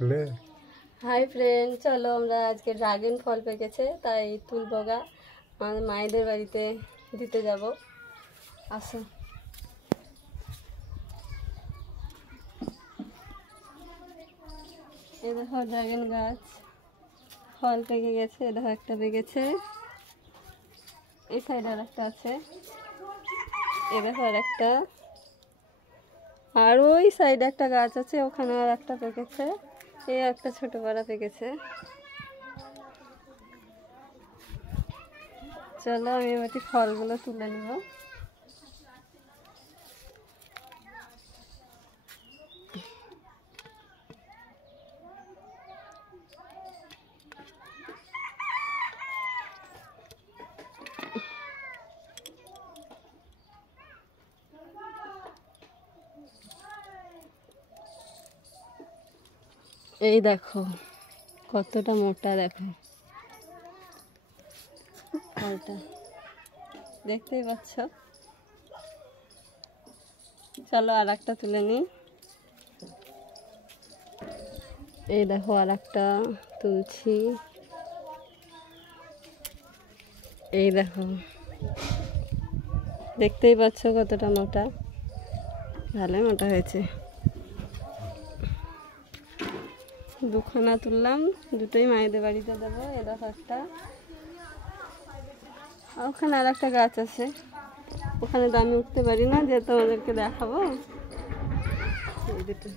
Hi friend, চলো আমরা আজকে ড্রাগন ফল পেকেছে তাই তুলবো গা, আমাদের মায়েদের বাড়িতে দিতে যাব। আসো, এই দেখো ড্রাগন গাছ, ফল পেকে গেছে। এ দেখো একটা পেকেছে, এই সাইডে আর একটা আছে, এ দেখো আর একটা, আর ওই সাইডে একটা গাছ আছে, ওখানে আর একটা পেকেছে, এই একটা ছোট বড়া পেকেছে। চলো আমি এবার ফলগুলো তুলে নেব। এই দেখো কতটা মোটা, দেখো ফলটা, দেখতেই পাচ্ছ। চলো আর একটা তুলে নিই। এই দেখো আর একটা তুলছি, এই দেখো, দেখতেই পাচ্ছ কতটা মোটা, ভালোই মোটা হয়েছে। দুখানা তুললাম, দুটোই মায়েদের বাড়িতে দেবো। এ দেখো একটা, ওখানে আর একটা গাছ আছে, ওখানে তো আমি উঠতে পারি না, যে তোমাদেরকে দেখাবো। এই দুটো